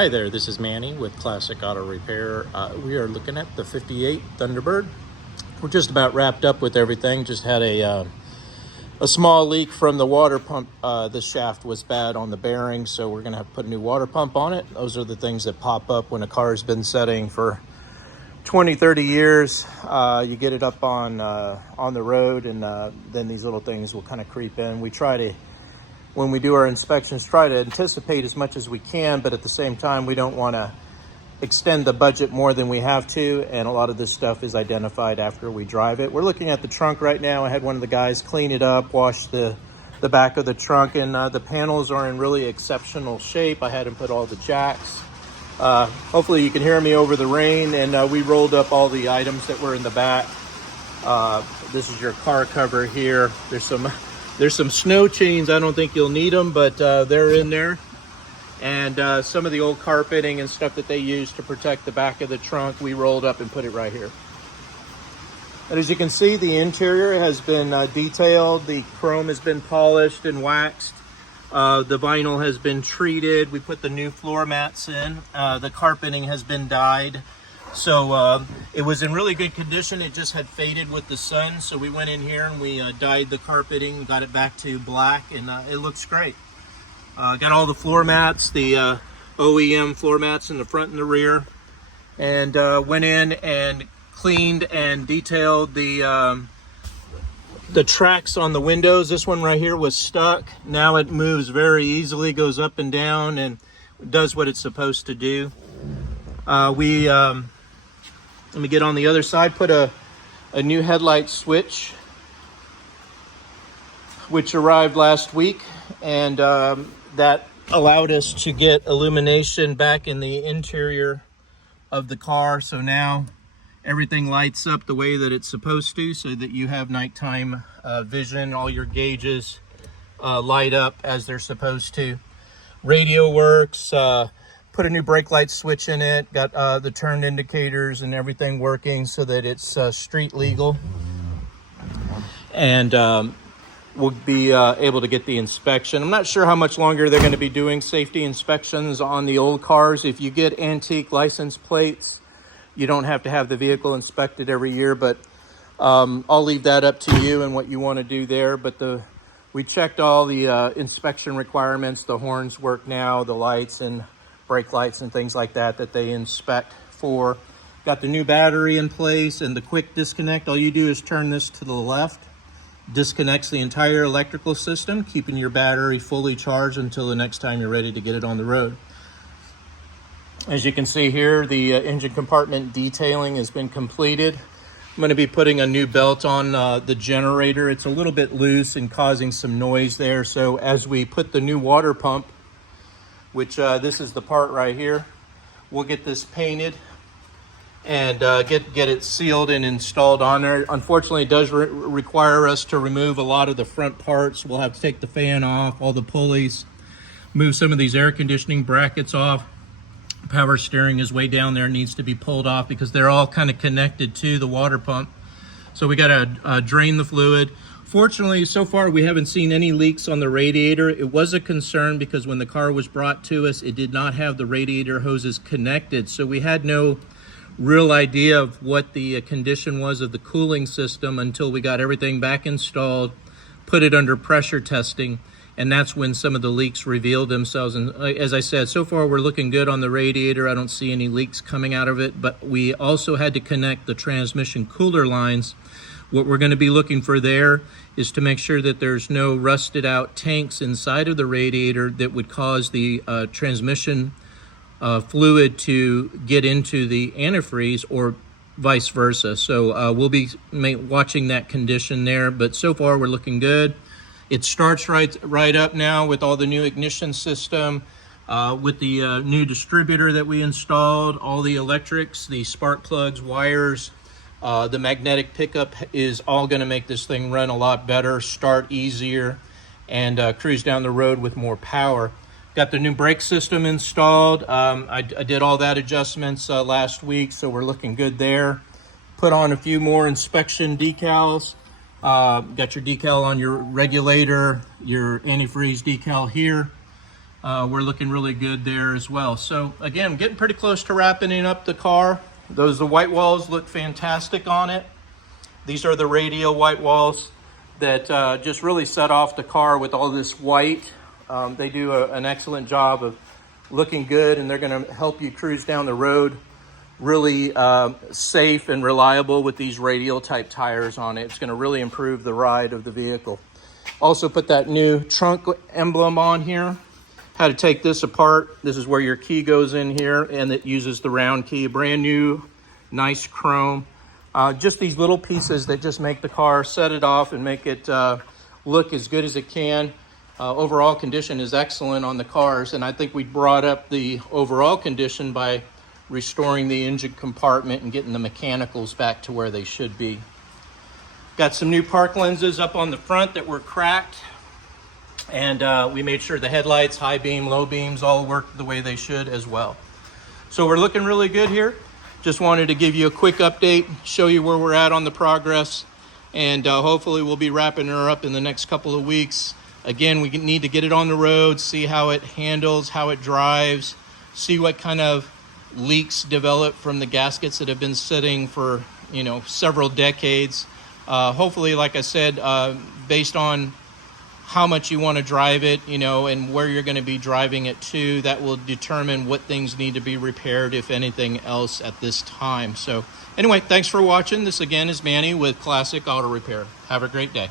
Hi there, this is Manny with Classic Auto Repair. We are looking at the 58 Thunderbird. We're just about wrapped up with everything. Just had a small leak from the water pump. The shaft was bad on the bearing, so we're gonna have to put a new water pump on it. Those are the things that pop up when a car has been setting for 20-30 years. You get it up on the road, and then these little things will kind of creep in. We try to, when we do our inspections, try to anticipate as much as we can, but at the same time, we don't want to extend the budget more than we have to, and a lot of this stuff is identified after we drive it. We're looking at the trunk right now. I had one of the guys clean it up, wash the back of the trunk, and the panels are in really exceptional shape. I had him put all the jacks. Hopefully you can hear me over the rain, and we rolled up all the items that were in the back. This is your car cover here. There's some snow chains. I don't think you'll need them, but they're in there. And some of the old carpeting and stuff that they use to protect the back of the trunk, we rolled up and put it right here. And as you can see, the interior has been detailed. The chrome has been polished and waxed. The vinyl has been treated. We put the new floor mats in. The carpeting has been dyed. So it was in really good condition. It just had faded with the sun. So we went in here and we dyed the carpeting, got it back to black, and it looks great. Got all the floor mats, the OEM floor mats in the front and the rear, and went in and cleaned and detailed the tracks on the windows. This one right here was stuck. Now it moves very easily, goes up and down, and does what it's supposed to do. Let me get on the other side, put a new headlight switch, which arrived last week, and that allowed us to get illumination back in the interior of the car. So now everything lights up the way that it's supposed to, so that you have nighttime vision. All your gauges light up as they're supposed to. Radio works. Put a new brake light switch in it, got the turn indicators and everything working so that it's street legal. And we'll be able to get the inspection. I'm not sure how much longer they're going to be doing safety inspections on the old cars. If you get antique license plates, you don't have to have the vehicle inspected every year, but I'll leave that up to you and what you want to do there. But we checked all the inspection requirements. The horns work now, the lights and brake lights and things like that they inspect for. Got the new battery in place and the quick disconnect. All you do is turn this to the left. Disconnects the entire electrical system, keeping your battery fully charged until the next time you're ready to get it on the road. As you can see here, the engine compartment detailing has been completed. I'm going to be putting a new belt on the generator. It's a little bit loose and causing some noise there. So as we put the new water pump, which this is the part right here, we'll get this painted and get it sealed and installed on there. Unfortunately, it does require us to remove a lot of the front parts. We'll have to take the fan off, all the pulleys, move some of these air conditioning brackets off. Power steering is way down there, needs to be pulled off because they're all kind of connected to the water pump. So we got to drain the fluid. Fortunately, so far we haven't seen any leaks on the radiator. It was a concern because when the car was brought to us, it did not have the radiator hoses connected. So we had no real idea of what the condition was of the cooling system until we got everything back installed, put it under pressure testing, and that's when some of the leaks revealed themselves. And as I said, so far we're looking good on the radiator. I don't see any leaks coming out of it, but we also had to connect the transmission cooler lines. What we're going to be looking for there is to make sure that there's no rusted out tanks inside of the radiator that would cause the transmission fluid to get into the antifreeze or vice versa. So we'll be watching that condition there, but so far we're looking good. It starts right up now with all the new ignition system, with the new distributor that we installed, all the electrics, the spark plugs, wires. The magnetic pickup is all going to make this thing run a lot better, start easier, and cruise down the road with more power. Got the new brake system installed. I did all that adjustments last week, so we're looking good there. Put on a few more inspection decals. Got your decal on your regulator, your antifreeze decal here. we're looking really good there as well. So again, I'm getting pretty close to wrapping up the car. The white walls look fantastic on it. These are the radial white walls that just really set off the car with all this white. They do an excellent job of looking good, and they're going to help you cruise down the road really safe and reliable with these radial type tires on it. It's going to really improve the ride of the vehicle. Also put that new trunk emblem on here. How to take this apart. This is where your key goes in here, and it uses the round key. Brand new, nice chrome. Just these little pieces that just make the car, set it off and make it look as good as it can. Overall condition is excellent on the cars, and I think we brought up the overall condition by restoring the engine compartment and getting the mechanicals back to where they should be. Got some new park lenses up on the front that were cracked, and we made sure the headlights, high beam, low beams, all work the way they should as well. So we're looking really good here. Just wanted to give you a quick update, show you where we're at on the progress, and hopefully we'll be wrapping her up in the next couple of weeks. Again, we need to get it on the road, see how it handles, how it drives, see what kind of leaks develop from the gaskets that have been sitting for, you know, several decades. Hopefully, like I said, based on how much you want to drive it, you know, and where you're going to be driving it to, that will determine what things need to be repaired, if anything else, at this time. So anyway, thanks for watching. This again is Manny with Classic Auto Repair. Have a great day.